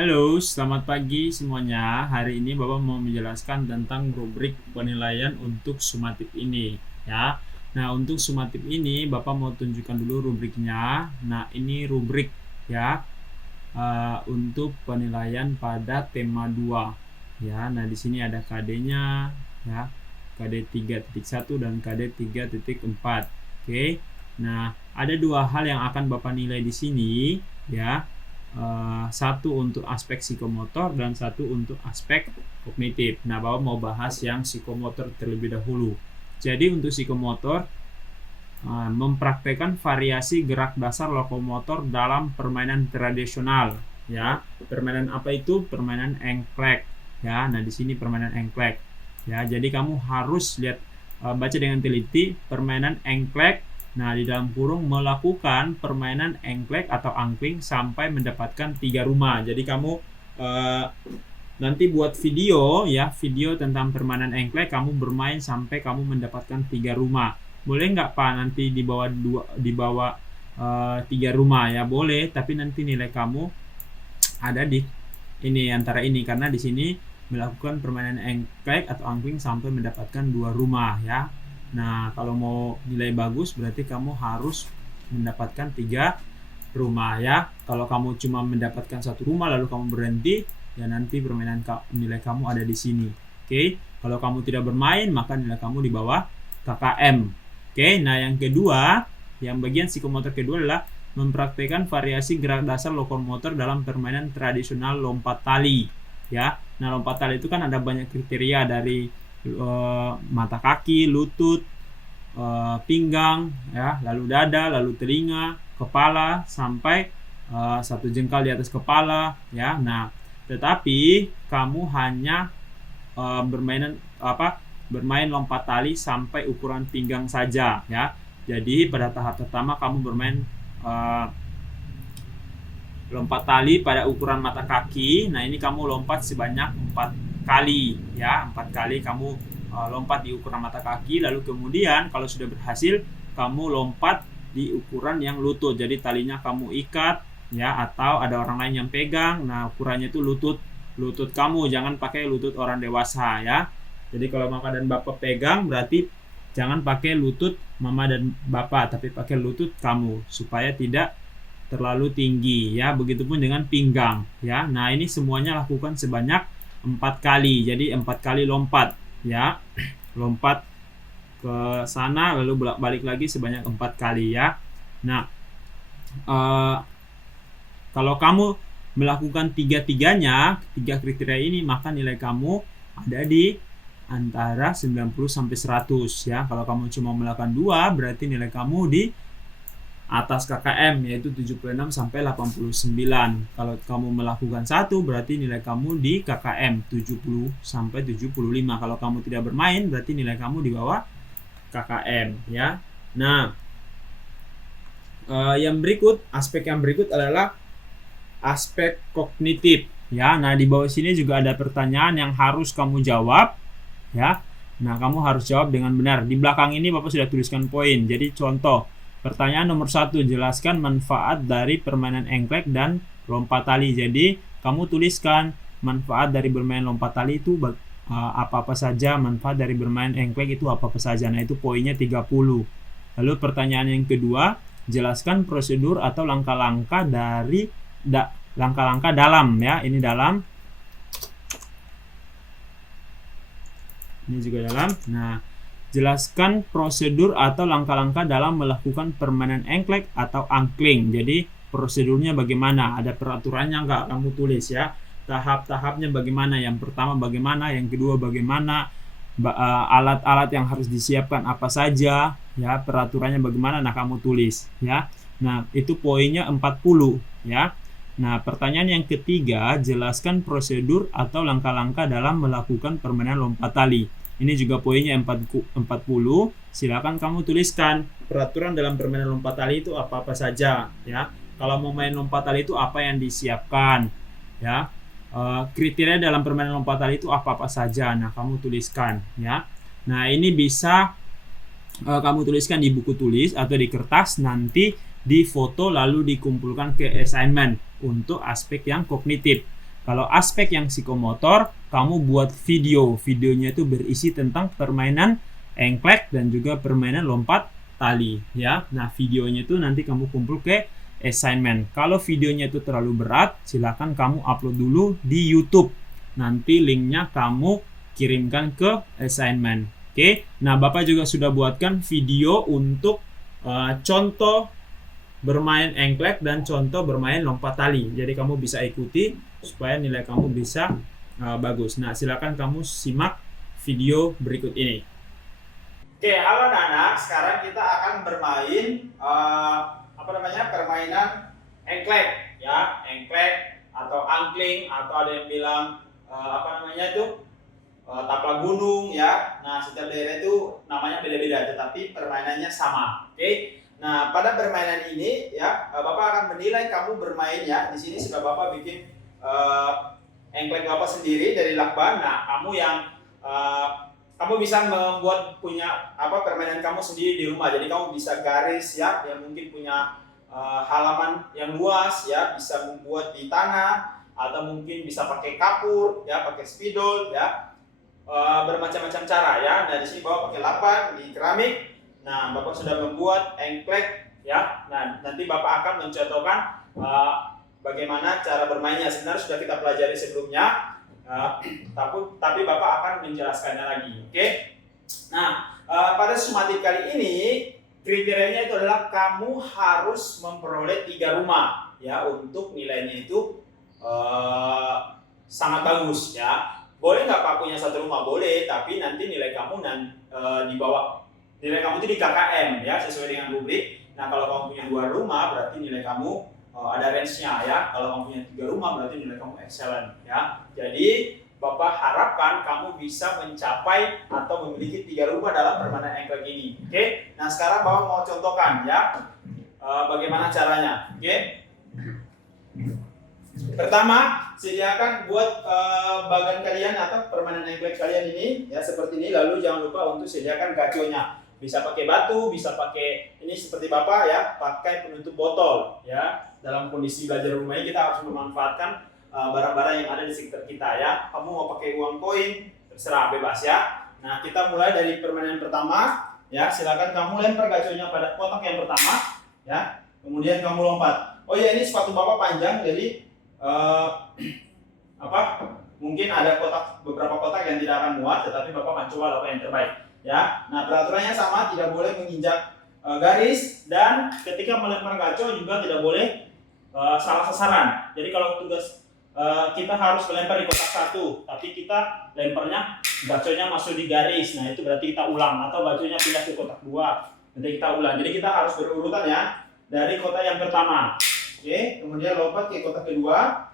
Halo, selamat pagi semuanya. Hari ini Bapak mau menjelaskan tentang rubrik penilaian untuk sumatif ini, ya. Nah, untuk sumatif ini Bapak mau tunjukkan dulu rubriknya. Nah, ini rubrik ya untuk penilaian pada tema 2. Ya. Nah, di sini ada KD-nya ya. KD 3.1 dan KD 3.4. Oke. Nah, ada dua hal yang akan Bapak nilai di sini, ya. Satu untuk aspek psikomotor dan satu untuk aspek kognitif. Nah, Bapak mau bahas yang psikomotor terlebih dahulu. Jadi untuk psikomotor, mempraktekkan variasi gerak dasar lokomotor dalam permainan tradisional, ya. Permainan apa itu? Permainan engklek, ya. Nah, di sini permainan engklek, ya. Jadi kamu harus lihat, baca dengan teliti permainan engklek. Nah, di dalam kurung melakukan permainan engklek atau angkling sampai mendapatkan 3 rumah. Jadi kamu nanti buat video ya, video tentang permainan engklek, kamu bermain sampai kamu mendapatkan 3 rumah. Boleh nggak Pak nanti di bawah 3 rumah ya? Boleh, tapi nanti nilai kamu ada di ini antara ini karena di sini melakukan permainan engklek atau angkling sampai mendapatkan 2 rumah ya. Nah, kalau mau nilai bagus berarti kamu harus mendapatkan 3 rumah ya. Kalau kamu cuma mendapatkan 1 rumah lalu kamu berhenti, ya nanti permainan nilai kamu ada di sini. Oke. Kalau kamu tidak bermain, maka nilai kamu di bawah KKM. Oke. Nah, yang kedua, yang bagian psikomotor kedua adalah mempraktikkan variasi gerak dasar lokomotor dalam permainan tradisional lompat tali ya. Nah, lompat tali itu kan ada banyak kriteria dari mata kaki, lutut, pinggang, ya, lalu dada, lalu telinga, kepala, sampai 1 jengkal di atas kepala, ya. Nah, tetapi kamu hanya bermain lompat tali sampai ukuran pinggang saja, ya. Jadi pada tahap pertama kamu bermain lompat tali pada ukuran mata kaki. Nah, ini kamu lompat sebanyak 4 kali ya, 4 kali kamu lompat di ukuran mata kaki. Lalu kemudian kalau sudah berhasil kamu lompat di ukuran yang lutut. Jadi talinya kamu ikat ya, atau ada orang lain yang pegang. Nah, ukurannya itu lutut kamu, jangan pakai lutut orang dewasa ya. Jadi kalau mama dan bapak pegang berarti jangan pakai lutut mama dan bapak, tapi pakai lutut kamu supaya tidak terlalu tinggi ya. Begitupun dengan pinggang ya. Nah, ini semuanya lakukan sebanyak 4 kali. Jadi 4 kali lompat ya. Lompat ke sana lalu balik lagi sebanyak 4 kali ya. Nah, kalau kamu melakukan 3-tiganya, 3 kriteria ini, maka nilai kamu ada di antara 90 sampai 100 ya. Kalau kamu cuma melakukan 2, berarti nilai kamu di atas KKM, yaitu 76 sampai 89. Kalau kamu melakukan 1, berarti nilai kamu di KKM 70 sampai 75. Kalau kamu tidak bermain, berarti nilai kamu di bawah KKM ya. Nah, aspek yang berikut adalah aspek kognitif ya. Nah, di bawah sini juga ada pertanyaan yang harus kamu jawab ya. Nah, kamu harus jawab dengan benar. Di belakang ini Bapak sudah tuliskan poin. Jadi contoh pertanyaan nomor 1, jelaskan manfaat dari permainan engklek dan lompat tali. Jadi kamu tuliskan manfaat dari bermain lompat tali itu apa-apa saja, manfaat dari bermain engklek itu apa-apa saja. Nah, itu poinnya 30. Lalu pertanyaan yang kedua, jelaskan prosedur atau langkah-langkah dari langkah-langkah dalam ya. Ini dalam, ini juga dalam. Nah, jelaskan prosedur atau langkah-langkah dalam melakukan permainan engklek atau angkling. Jadi prosedurnya bagaimana? Ada peraturannya nggak? Kamu tulis ya. Tahap-tahapnya bagaimana? Yang pertama bagaimana? Yang kedua bagaimana? Alat-alat yang harus disiapkan apa saja? Ya, peraturannya bagaimana? Nah, kamu tulis ya. Nah, itu poinnya 40 ya. Nah, pertanyaan yang ketiga, jelaskan prosedur atau langkah-langkah dalam melakukan permainan lompat tali. Ini juga poinnya 40. Silakan kamu tuliskan peraturan dalam permainan lompat tali itu apa-apa saja ya. Kalau mau main lompat tali itu apa yang disiapkan ya. Kriteria dalam permainan lompat tali itu apa-apa saja. Nah, kamu tuliskan ya. Nah, ini bisa kamu tuliskan di buku tulis atau di kertas, nanti difoto lalu dikumpulkan ke assignment untuk aspek yang kognitif. Kalau aspek yang psikomotor, kamu buat videonya itu berisi tentang permainan engklek dan juga permainan lompat tali ya. Nah, videonya itu nanti kamu kumpul ke assignment. Kalau videonya itu terlalu berat, silakan kamu upload dulu di YouTube. Nanti linknya kamu kirimkan ke assignment. Oke. Nah, Bapak juga sudah buatkan video untuk contoh bermain engklek dan contoh bermain lompat tali. Jadi kamu bisa ikuti supaya nilai kamu bisa bagus. Nah, silakan kamu simak video berikut ini. Oke, halo anak-anak. Sekarang kita akan bermain permainan engklek ya, engklek atau angkling, atau ada yang bilang taplak gunung ya. Nah, setiap daerah itu namanya beda-beda, tetapi permainannya sama. Oke. Nah, pada permainan ini ya, Bapak akan menilai kamu bermain ya. Di sini sudah Bapak bikin engklek Bapak sendiri dari lakban. Nah, kamu bisa membuat punya permainan kamu sendiri di rumah. Jadi kamu bisa garis ya, yang mungkin punya halaman yang luas ya, bisa membuat di tanah atau mungkin bisa pakai kapur ya, pakai spidol ya, bermacam-macam cara ya. Nah, di sini Bapak pakai lakban di keramik. Nah, Bapak sudah membuat engklek ya. Nah, nanti Bapak akan mencontohkan bagaimana cara bermainnya. Sebenarnya sudah kita pelajari sebelumnya, tapi Bapak akan menjelaskannya lagi. Oke? Nah, pada sumatif kali ini kriterianya itu adalah kamu harus memperoleh 3 rumah ya, untuk nilainya itu sangat bagus ya. Boleh nggak Pak punya 1 rumah? Boleh, tapi nanti nilai kamu di bawah. Nilai kamu itu di KKM ya, sesuai dengan rubrik. Nah, kalau kamu punya 2 rumah berarti nilai kamu ada range-nya ya. Kalau kamu punya 3 rumah berarti nilai kamu excellent ya. Jadi Bapak harapkan kamu bisa mencapai atau memiliki 3 rumah dalam permainan engklek ini. Oke. Nah, sekarang Bapak mau contohkan ya, bagaimana caranya. Oke. Pertama, sediakan buat bagan kalian atau permainan engklek kalian ini ya, seperti ini. Lalu jangan lupa untuk sediakan gaconya. Bisa pakai batu, bisa pakai ini seperti Bapak ya, pakai penutup botol ya. Dalam kondisi belajar rumah ini kita harus memanfaatkan barang-barang yang ada di sekitar kita ya. Kamu mau pakai uang koin, terserah, bebas ya. Nah, kita mulai dari permainan pertama ya. Silakan kamu lempar gaconya pada kotak yang pertama ya. Kemudian kamu lompat. Oh ya, ini sepatu Bapak panjang, jadi mungkin ada beberapa kotak yang tidak akan muat, tetapi Bapak akan coba lakukan yang terbaik ya. Nah, peraturannya sama, tidak boleh menginjak garis, dan ketika melempar gaco juga tidak boleh salah sasaran. Jadi kalau tugas kita harus melempar di kotak 1, tapi kita lemparnya gaconya masuk di garis. Nah, itu berarti kita ulang, atau gaconya pindah ke kotak 2, nanti kita ulang. Jadi kita harus berurutan ya, dari kotak yang pertama. Oke, kemudian lompat ke kotak kedua.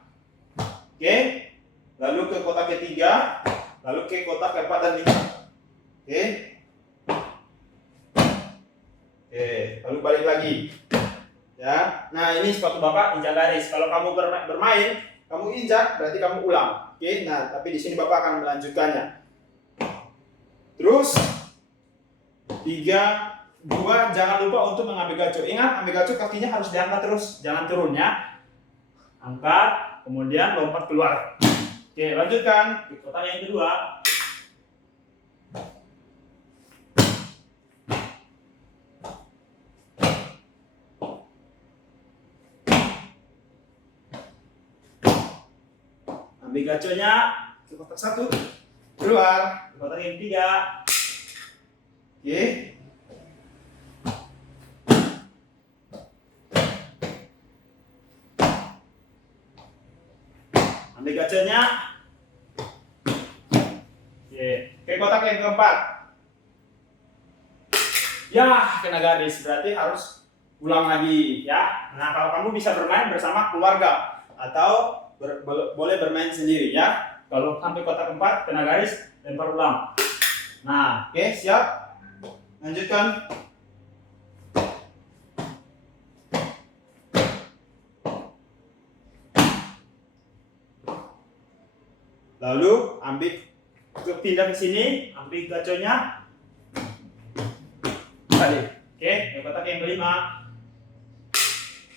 Oke, lalu ke kotak ketiga, lalu ke kotak keempat dan 5. Oke. Oke, lalu balik lagi. Ya. Nah, ini sepatu Bapak injak garis. Kalau kamu bermain, kamu injak berarti kamu ulang. Oke. Nah, tapi di sini Bapak akan melanjutkannya. Terus 3, 2, jangan lupa untuk mengambil gaco. Ingat, ambil gaco kakinya harus diangkat terus, jangan turun ya. Angkat, kemudian lompat keluar. Oke, lanjutkan di kotak yang kedua. Ambil gaconya ke kotak 1, keluar ke kotak yang ketiga. Oke. Ambil gaconya. Oke, ke kotak yang keempat. Ya, kena garis, berarti harus ulang lagi ya. Nah, kalau kamu bisa bermain bersama keluarga atau boleh bermain sendiri ya. Kalau sampai kotak keempat kena garis, lempar ulang. Nah, oke, siap. Lanjutkan. Lalu pindah ke sini, ambil gaconya. Balik. Oke, ke kotak yang kelima.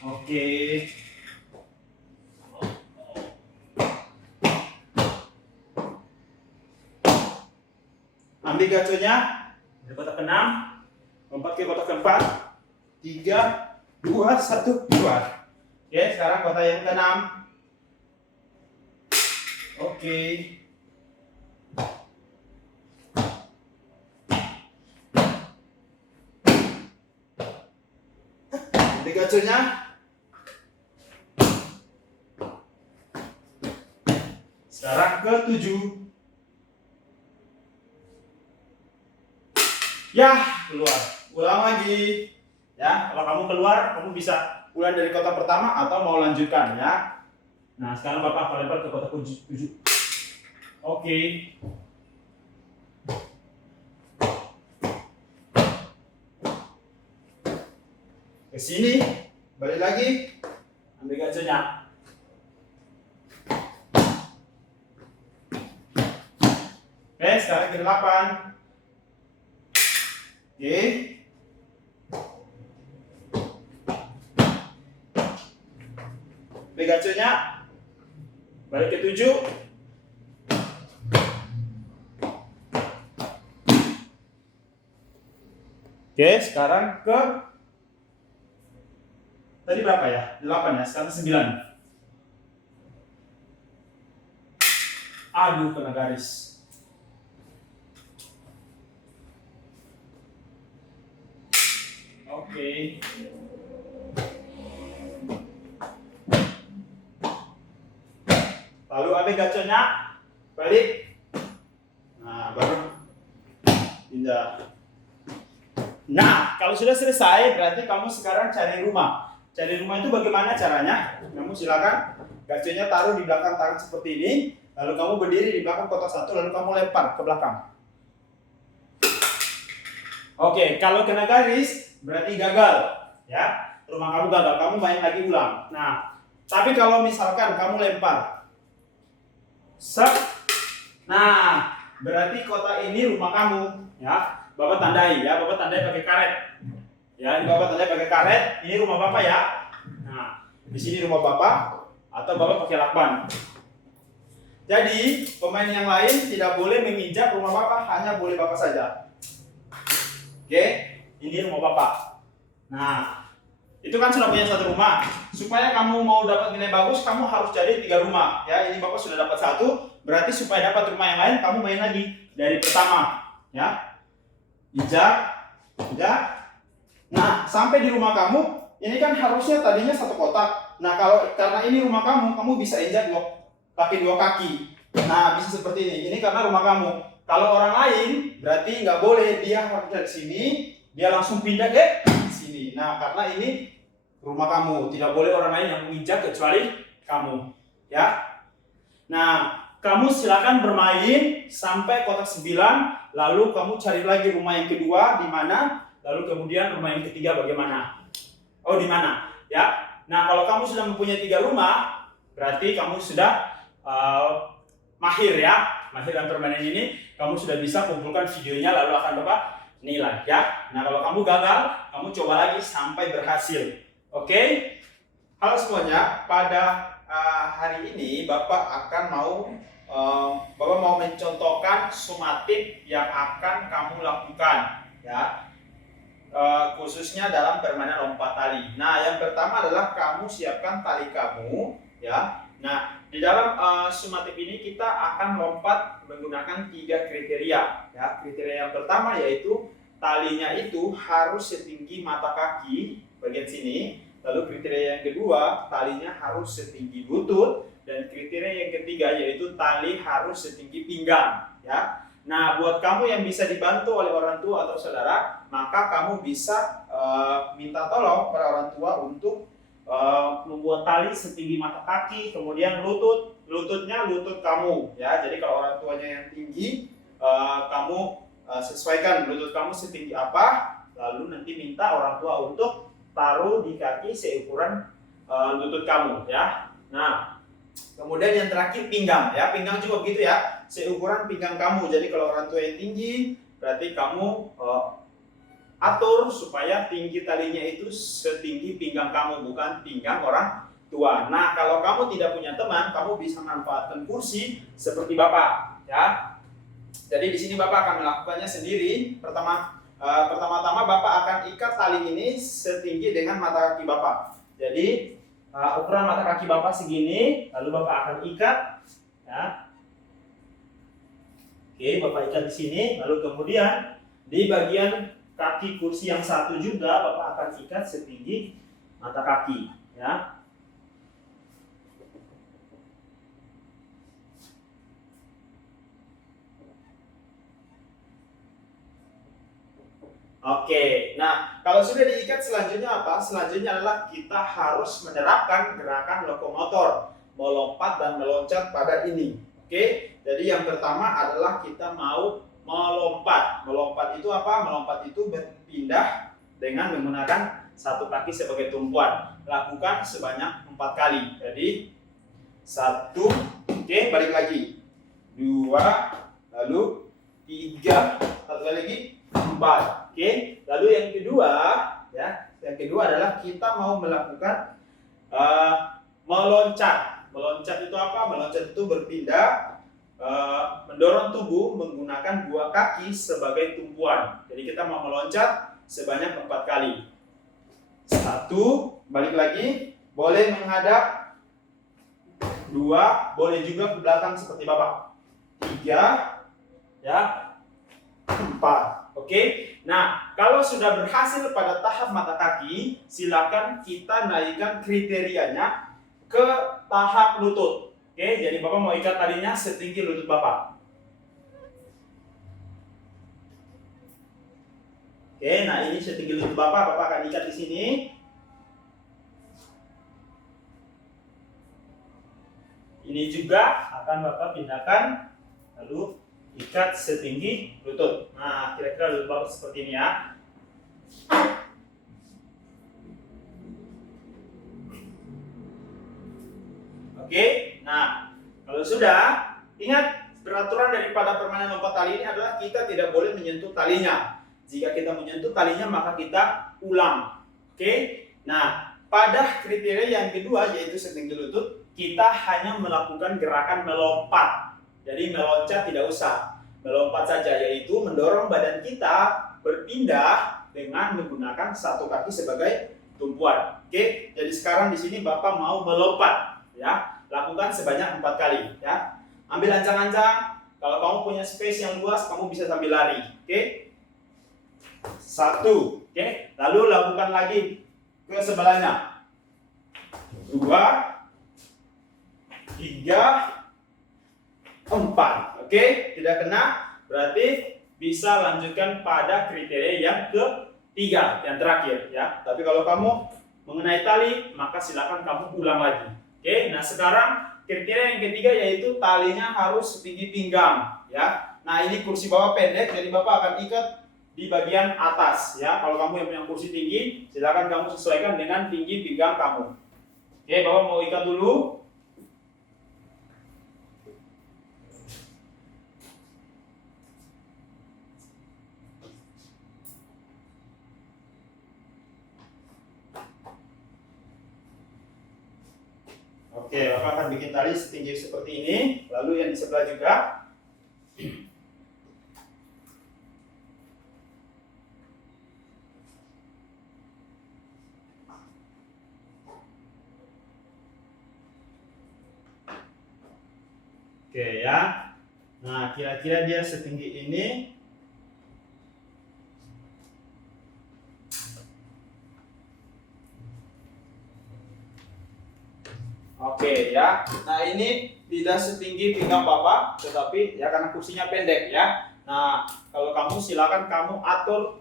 Oke. Ambil gaconya dari kotak ke-6, lompat ke kotak ke-4, 3, 2, 1, keluar. Oke, sekarang kotak yang ke-6. Oke. Ambil gaconya. Sekarang ke-7. Ya, keluar. Ulang lagi. Ya, kalau kamu keluar, kamu bisa ulang dari kotak pertama atau mau lanjutkan ya. Nah, sekarang Bapak akan lempar ke kotak 7. Oke. Ke sini, balik lagi. Ambil gaconya. Oke, sekarang ke-8. Oke. Ambil gaconya. Balik ke 7. Oke, sekarang ke tadi berapa ya? 8 ya, sekarang 9. Aduh, kena garis. Oke. Lalu ambil gaconya, balik. Nah, baru pindah. Nah, kalau sudah selesai, berarti kamu sekarang cari rumah. Cari rumah itu bagaimana caranya? Kamu silakan gaconya taruh di belakang tangan seperti ini, lalu kamu berdiri di belakang kotak 1, lalu kamu lempar ke belakang. Oke, kalau kena garis, berarti gagal. Ya, rumah kamu gagal, kamu main lagi ulang. Nah, tapi kalau misalkan kamu lempar, set, nah, berarti kotak ini rumah kamu. Ya, Bapak tandai ya, Bapak tandai pakai karet. Ya, ini Bapak tandai pakai karet. Ini rumah Bapak ya. Nah, di sini rumah Bapak atau Bapak pakai lakban. Jadi, pemain yang lain tidak boleh menginjak rumah Bapak, hanya boleh Bapak saja. Oke, ini rumah Bapak. Nah, itu kan sudah punya satu rumah. Supaya kamu mau dapat nilai bagus, kamu harus cari 3 rumah. Ya, ini Bapak sudah dapat 1, berarti supaya dapat rumah yang lain, kamu main lagi dari pertama. Ya. Injak. Nah, sampai di rumah kamu, ini kan harusnya tadinya 1 kotak. Nah, karena ini rumah kamu, kamu bisa injak pakai 2 kaki. Nah, bisa seperti ini. Ini karena rumah kamu. Kalau orang lain, berarti nggak boleh. Dia harus dari sini, dia langsung pindah ke sini. Nah, karena ini rumah kamu, tidak boleh orang lain yang menginjak kecuali kamu. Ya. Nah, kamu silakan bermain sampai kotak 9, lalu kamu cari lagi rumah yang kedua di mana, lalu kemudian rumah yang ketiga bagaimana? Oh, di mana? Ya. Nah, kalau kamu sudah mempunyai 3 rumah, berarti kamu sudah mahir ya. Mahir dalam permainan ini, kamu sudah bisa kumpulkan videonya lalu akan Bapak nilai ya. Nah, kalau kamu gagal, kamu coba lagi sampai berhasil. Oke? Halo semuanya, pada hari ini Bapak mau mencontohkan sumatif yang akan kamu lakukan ya, khususnya dalam permainan lompat tali. Nah, yang pertama adalah kamu siapkan tali kamu ya. Nah, di dalam sumatif ini kita akan lompat menggunakan 3 kriteria ya. Kriteria yang pertama yaitu talinya itu harus setinggi mata kaki bagian sini. Lalu kriteria yang kedua, talinya harus setinggi lutut. Dan kriteria yang ketiga yaitu tali harus setinggi pinggang ya. Nah, buat kamu yang bisa dibantu oleh orang tua atau saudara, maka kamu bisa minta tolong pada orang tua untuk membuat tali setinggi mata kaki, kemudian lututnya lutut kamu ya. Jadi kalau orang tuanya yang tinggi, kamu sesuaikan lutut kamu setinggi apa, lalu nanti minta orang tua untuk taruh di kaki seukuran lutut kamu ya. Nah, kemudian yang terakhir pinggang ya, pinggang juga begitu ya, seukuran pinggang kamu. Jadi kalau orang tua yang tinggi, berarti kamu atur supaya tinggi talinya itu setinggi pinggang kamu, bukan pinggang orang tua. Nah, kalau kamu tidak punya teman, kamu bisa manfaatkan kursi seperti Bapak ya. Jadi di sini Bapak akan melakukannya sendiri. Pertama-tama Bapak akan ikat tali ini setinggi dengan mata kaki Bapak. Jadi ukuran mata kaki Bapak segini, lalu Bapak akan ikat, ya. Oke, Bapak ikat di sini, lalu kemudian di bagian kaki kursi yang satu juga Bapak akan ikat setinggi mata kaki, ya. Oke, nah kalau sudah diikat selanjutnya apa? Selanjutnya adalah kita harus menerapkan gerakan lokomotor, melompat dan meloncat pada ini. Oke, jadi yang pertama adalah kita mau melompat. Melompat itu apa? Melompat itu berpindah dengan menggunakan satu kaki sebagai tumpuan. Lakukan sebanyak 4 kali. Jadi 1, oke, balik lagi. 2, lalu 3, satu kali lagi, 4. Oke, lalu yang kedua, ya, yang kedua adalah kita mau melakukan meloncat. Meloncat itu apa? Meloncat itu berpindah, mendorong tubuh menggunakan 2 kaki sebagai tumpuan. Jadi kita mau meloncat sebanyak 4 kali. 1, balik lagi, boleh menghadap. 2, boleh juga ke belakang seperti Bapak. 3, ya, 4. Oke, nah kalau sudah berhasil pada tahap mata kaki, silakan kita naikkan kriterianya ke tahap lutut. Oke, jadi Bapak mau ikat talinya setinggi lutut Bapak. Oke, nah ini setinggi lutut Bapak, Bapak akan ikat di sini. Ini juga akan Bapak pindahkan, lalu ikat setinggi lutut. Nah, kira-kira lutut Bapak seperti ini ya. Oke, nah kalau sudah, ingat peraturan daripada permainan lompat tali ini adalah kita tidak boleh menyentuh talinya. Jika kita menyentuh talinya maka kita ulang. Oke, nah pada kriteria yang kedua yaitu setinggi lutut, kita hanya melakukan gerakan melompat. Jadi meloncat tidak usah, melompat saja, yaitu mendorong badan kita berpindah dengan menggunakan satu kaki sebagai tumpuan. Oke, jadi sekarang di sini Bapak mau melompat, ya, lakukan sebanyak 4 kali, ya. Ambil ancang-ancang, kalau kamu punya space yang luas, kamu bisa sambil lari. Oke, 1, oke, lalu lakukan lagi ke sebelahnya. 2, 3, 4. Oke, tidak kena, berarti bisa lanjutkan pada kriteria yang ketiga, yang terakhir, ya. Tapi kalau kamu mengenai tali, maka silakan kamu ulang lagi. Oke, nah sekarang kriteria yang ketiga yaitu talinya harus setinggi pinggang, ya. Nah ini kursi Bapak pendek, jadi Bapak akan ikat di bagian atas, ya. Kalau kamu yang punya kursi tinggi, silakan kamu sesuaikan dengan tinggi pinggang kamu. Oke, Bapak mau ikat dulu. Oke, Bapak akan bikin tali setinggi seperti ini, lalu yang di sebelah juga. Oke ya, nah kira-kira dia setinggi ini. Oke ya, nah ini tidak setinggi pinggang Bapak, tetapi ya karena kursinya pendek ya. Nah kalau kamu silakan kamu atur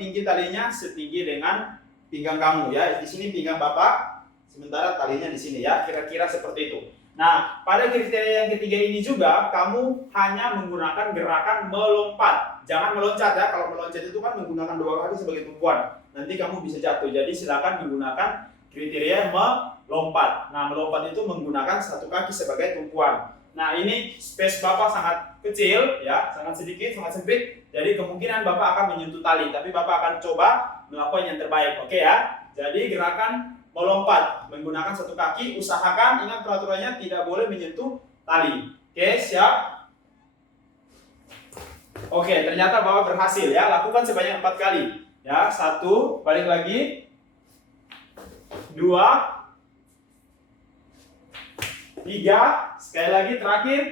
tinggi talinya setinggi dengan pinggang kamu ya. Di sini pinggang Bapak, sementara talinya di sini ya. Kira-kira seperti itu. Nah pada kriteria yang ketiga ini juga kamu hanya menggunakan gerakan melompat, jangan meloncat ya. Kalau meloncat itu kan menggunakan 2 kaki sebagai tumpuan, nanti kamu bisa jatuh. Jadi silakan menggunakan kriteria melompat. Nah, melompat itu menggunakan satu kaki sebagai tumpuan. Nah, ini space Bapak sangat kecil, ya, sangat sedikit, sangat sempit. Jadi kemungkinan Bapak akan menyentuh tali, tapi Bapak akan coba melakukan yang terbaik. Oke ya. Jadi gerakan melompat menggunakan satu kaki, usahakan ingat peraturannya tidak boleh menyentuh tali. Oke, siap? Oke, ternyata Bapak berhasil ya. Lakukan sebanyak 4 kali. Ya, 1, balik lagi. 2, 3, sekali lagi terakhir.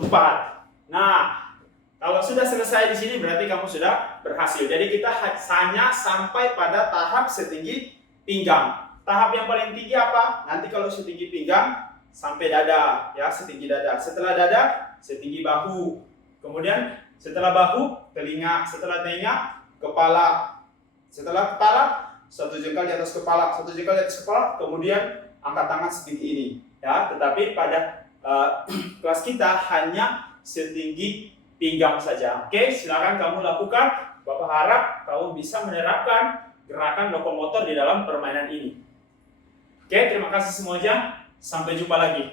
4. Nah, kalau sudah selesai di sini berarti kamu sudah berhasil. Jadi kita hanya sampai pada tahap setinggi pinggang. Tahap yang paling tinggi apa? Nanti kalau setinggi pinggang sampai dada, ya, setinggi dada. Setelah dada, setinggi bahu. Kemudian setelah bahu, telinga. Setelah telinga, kepala. Setelah kepala, satu jengkal di atas kepala, satu jengkal di atas kepala. Kemudian angkat tangan setinggi ini. Ya, tetapi pada kelas kita hanya setinggi pinggang saja. Oke, silakan kamu lakukan. Bapak harap kamu bisa menerapkan gerakan lokomotor di dalam permainan ini. Oke, terima kasih semuanya. Sampai jumpa lagi.